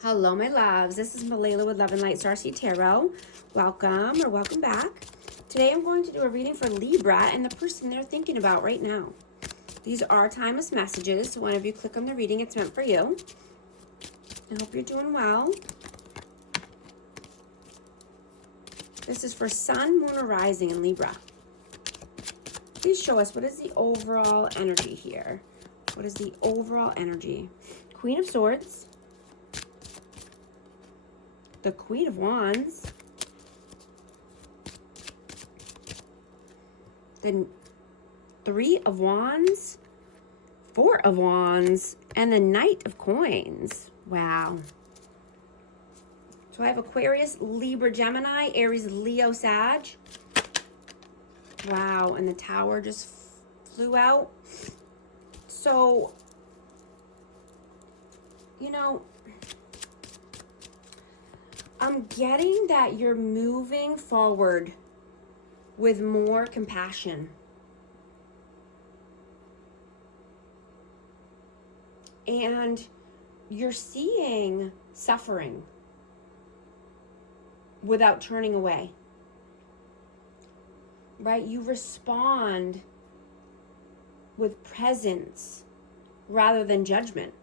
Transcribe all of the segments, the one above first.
Hello, my loves. This is Malayla with Love and Light Starseed Tarot. Welcome or welcome back. Today I'm going to do a reading for Libra and the person they're thinking about right now. These are timeless messages, so whenever you click on the reading, it's meant for you. I hope you're doing well. This is for Sun, Moon, or Rising in Libra. Please show us, what is the overall energy here? What is the overall energy? Queen of Swords. The Queen of Wands, the Three of Wands, Four of Wands, and the Knight of Coins. Wow. So I have Aquarius, Libra, Gemini, Aries, Leo, Sag. Wow, and the Tower just flew out. So, you know, I'm getting that you're moving forward with more compassion. And you're seeing suffering without turning away. Right? You respond with presence rather than judgment.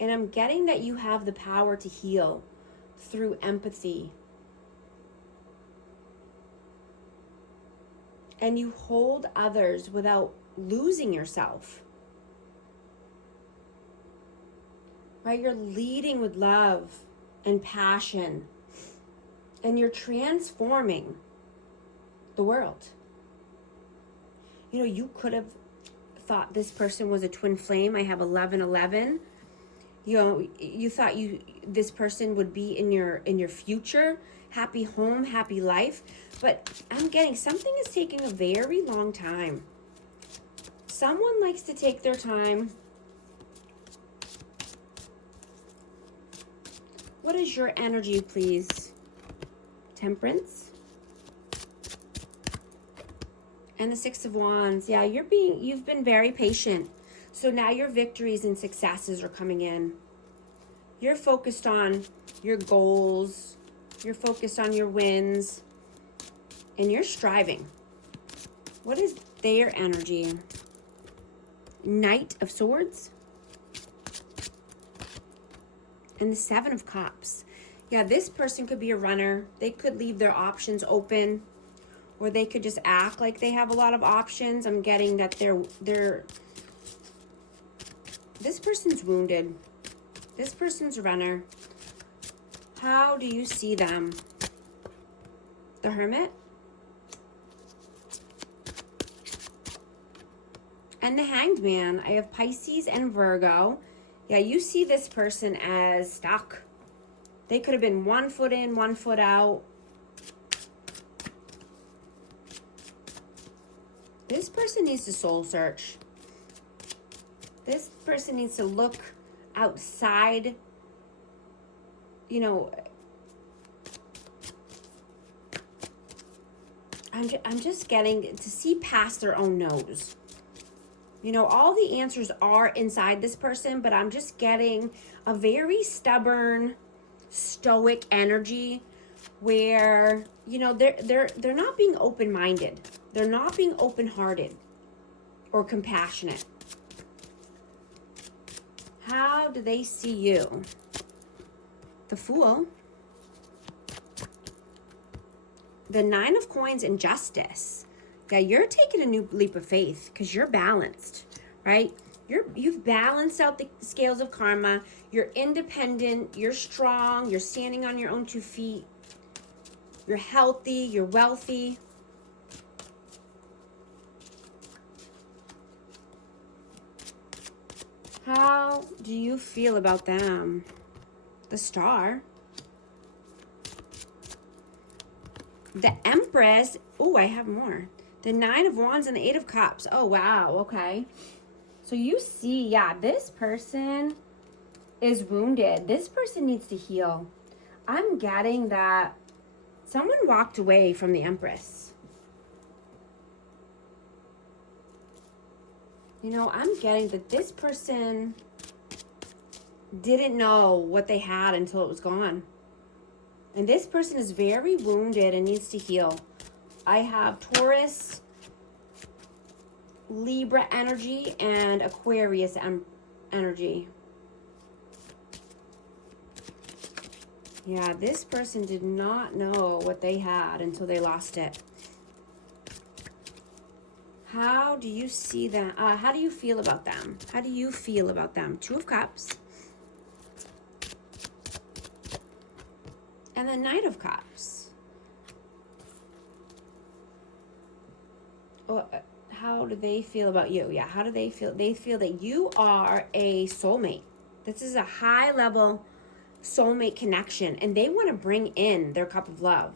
And I'm getting that you have the power to heal through empathy. And you hold others without losing yourself. Right? You're leading with love and passion. And you're transforming the world. You know, you could have thought this person was a twin flame. I have 1111. You know, you thought this person would be in your future, happy home, happy life, but I'm getting something is taking a very long time. Someone likes to take their time. What is your energy, please? Temperance. And the Six of Wands. Yeah, you've been very patient. So now your victories and successes are coming in. You're focused on your goals. You're focused on your wins. And you're striving. What is their energy? Knight of Swords. And the Seven of Cups. Yeah, this person could be a runner. They could leave their options open. Or they could just act like they have a lot of options. I'm getting that this person's wounded. This person's a runner. How do you see them? The Hermit. And the Hanged Man. I have Pisces and Virgo. Yeah, you see this person as stuck. They could have been 1 foot in, 1 foot out. This person needs to soul search. This person needs to look outside, you know. I'm just getting to see past their own nose. You know, all the answers are inside this person, but I'm just getting a very stubborn, stoic energy where, you know, they're not being open-minded. They're not being open-hearted or compassionate. How do they see you? The Fool. The Nine of Coins and Justice. Yeah, you're taking a new leap of faith because you're balanced, right? You've balanced out the scales of karma. You're independent. You're strong. You're standing on your own 2 feet. You're healthy. You're wealthy. How do you feel about them? The Star. The Empress. Oh, I have more. The Nine of Wands and the Eight of Cups. Oh, wow. Okay. So you see, yeah, this person is wounded. This person needs to heal. I'm getting that someone walked away from the Empress. You know, I'm getting that this person didn't know what they had until it was gone. And this person is very wounded and needs to heal. I have Taurus, Libra energy, and Aquarius energy. Yeah, this person did not know what they had until they lost it. How do you see them? How do you feel about them? How do you feel about them? Two of Cups. And the Knight of Cups. Oh, how do they feel about you? Yeah, how do they feel? They feel that you are a soulmate. This is a high level soulmate connection, and they want to bring in their cup of love.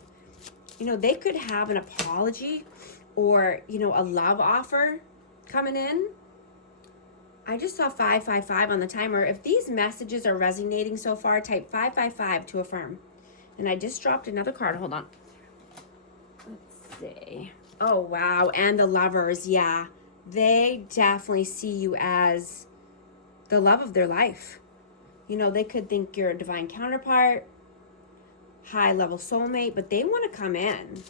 You know, they could have an apology or, you know, a love offer coming in. I just saw 555 on the timer. If these messages are resonating so far, type 555 to affirm. And I just dropped another card. Hold on. Let's see. Oh, wow. And the Lovers. Yeah. They definitely see you as the love of their life. You know, they could think you're a divine counterpart, high-level soulmate, but they want to come in.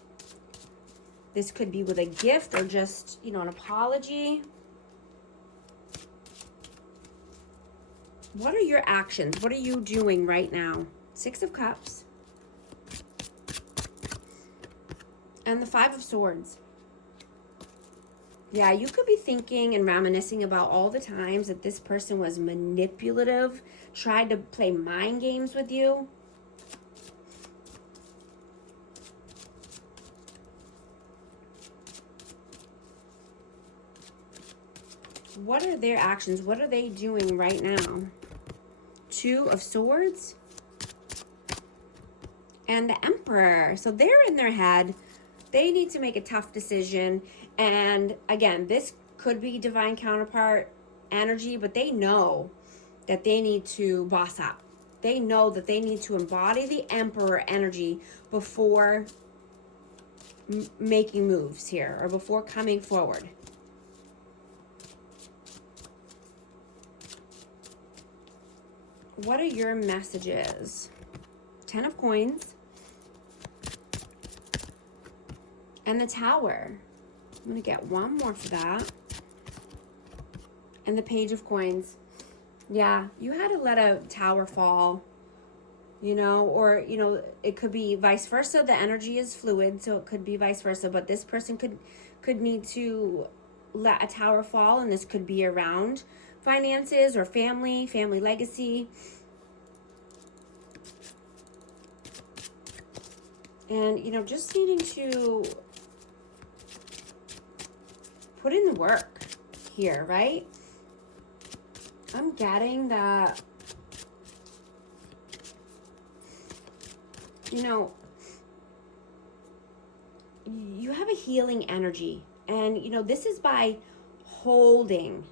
This could be with a gift or just, you know, an apology. What are your actions? What are you doing right now? Six of Cups. And the Five of Swords. Yeah, you could be thinking and reminiscing about all the times that this person was manipulative, tried to play mind games with you. What are their actions? What are they doing right now? Two of Swords. And the Emperor. So they're in their head. They need to make a tough decision. And again, this could be divine counterpart energy, but they know that they need to boss up. They know that they need to embody the Emperor energy before making moves here or before coming forward. What are your messages? Ten of Coins. And the Tower. I'm going to get one more for that. And the Page of Coins. Yeah, you had to let a tower fall, you know, or, you know, it could be vice versa. The energy is fluid, so it could be vice versa. But this person could need to let a tower fall, and this could be around finances or family legacy. And, you know, just needing to put in the work here, right? I'm getting that, you know, you have a healing energy. And, you know, this is by holding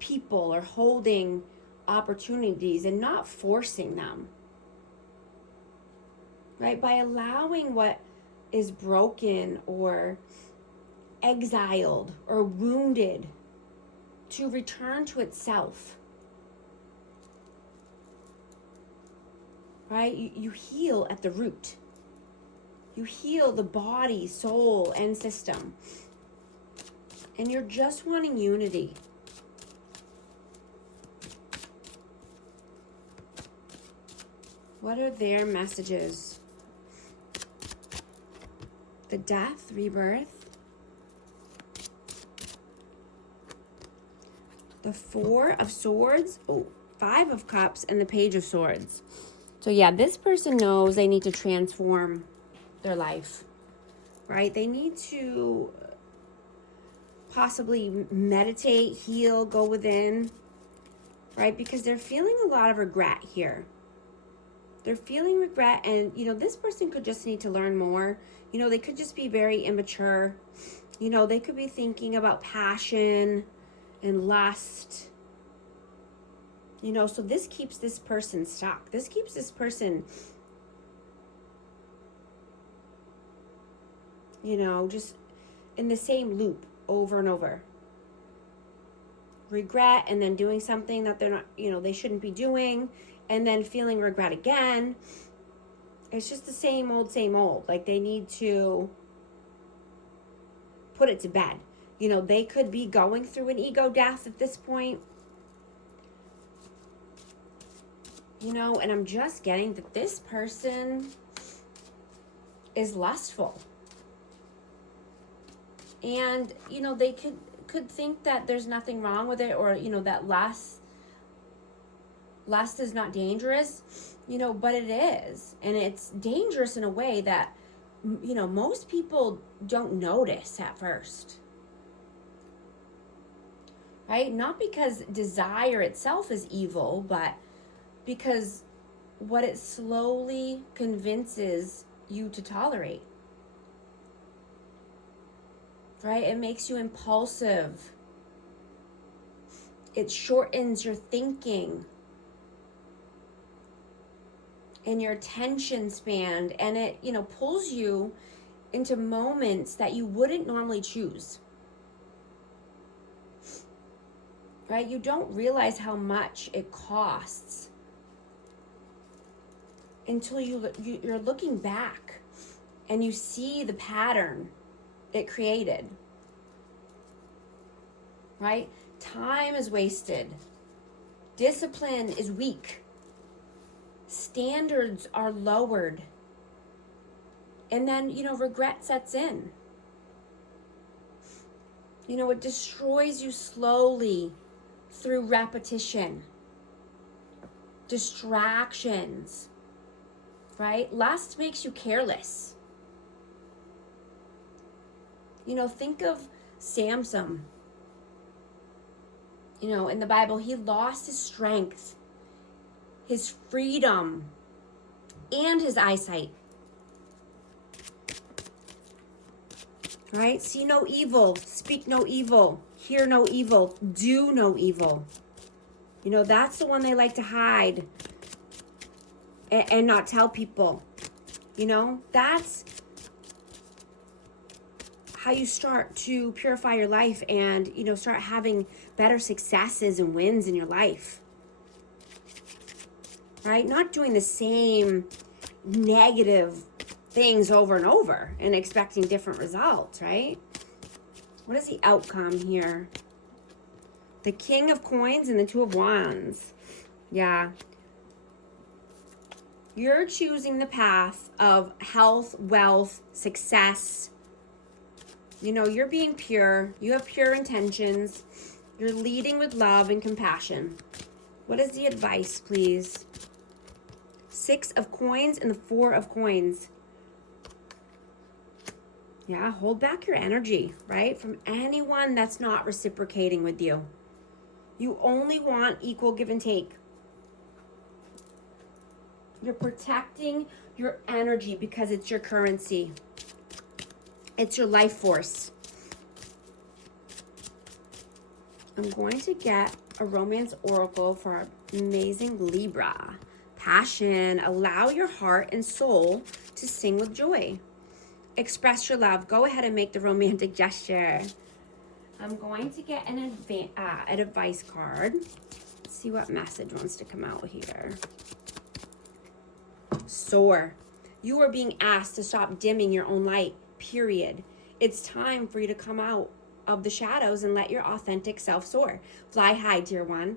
people or holding opportunities and not forcing them. Right? By allowing what is broken or exiled or wounded to return to itself. Right? You heal at the root. You heal the body, soul, and system. And you're just wanting unity. What are their messages? The Death, Rebirth. The Four of Swords. Oh, Five of Cups and the Page of Swords. So yeah, this person knows they need to transform their life, right? They need to possibly meditate, heal, go within, right? Because they're feeling a lot of regret here. They're feeling regret, and, you know, this person could just need to learn more. You know, they could just be very immature. You know, they could be thinking about passion and lust. You know, so this keeps this person stuck. This keeps this person, you know, just in the same loop over and over. regret and then doing something that they're not, they shouldn't be doing, and then feeling regret again. It's just the same old. Like, they need to put it to bed. They could be going through an ego death at this point. And I'm just getting that this person is lustful. And, they could think that there's nothing wrong with it, or, that lust is not dangerous, but it is. And it's dangerous in a way that, most people don't notice at first. Right? Not because desire itself is evil, but because what it slowly convinces you to tolerate. Right? It makes you impulsive. It shortens your thinking and your attention span, and it, pulls you into moments that you wouldn't normally choose. Right? You don't realize how much it costs until you're looking back and you see the pattern it created. Right? Time is wasted. Discipline is weak. Standards are lowered. And then, regret sets in. It destroys you slowly through repetition, distractions, right? Lust makes you careless. Think of Samson. In the Bible, he lost his strength, his freedom, and his eyesight. Right? See no evil, speak no evil, hear no evil, do no evil. That's the one they like to hide and not tell people. That's how you start to purify your life and, start having better successes and wins in your life. Right? Not doing the same negative things over and over and expecting different results, right? What is the outcome here? The King of Coins and the Two of Wands. Yeah. You're choosing the path of health, wealth, success. You're being pure. You have pure intentions. You're leading with love and compassion. What is the advice, please? Six of Coins and the Four of Coins. Yeah, hold back your energy, right? From anyone that's not reciprocating with you. You only want equal give and take. You're protecting your energy because it's your currency. It's your life force. I'm going to get a romance oracle for our amazing Libra. Passion. Allow your heart and soul to sing with joy. Express your love. Go ahead and make the romantic gesture. I'm going to get an advice card. Let's see what message wants to come out here. Soar. You are being asked to stop dimming your own light, period. It's time for you to come out of the shadows and let your authentic self soar. Fly high, dear one.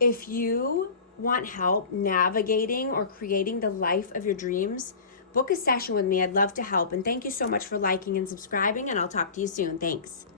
If you want help navigating or creating the life of your dreams, book a session with me. I'd love to help. And thank you so much for liking and subscribing, and I'll talk to you soon. Thanks.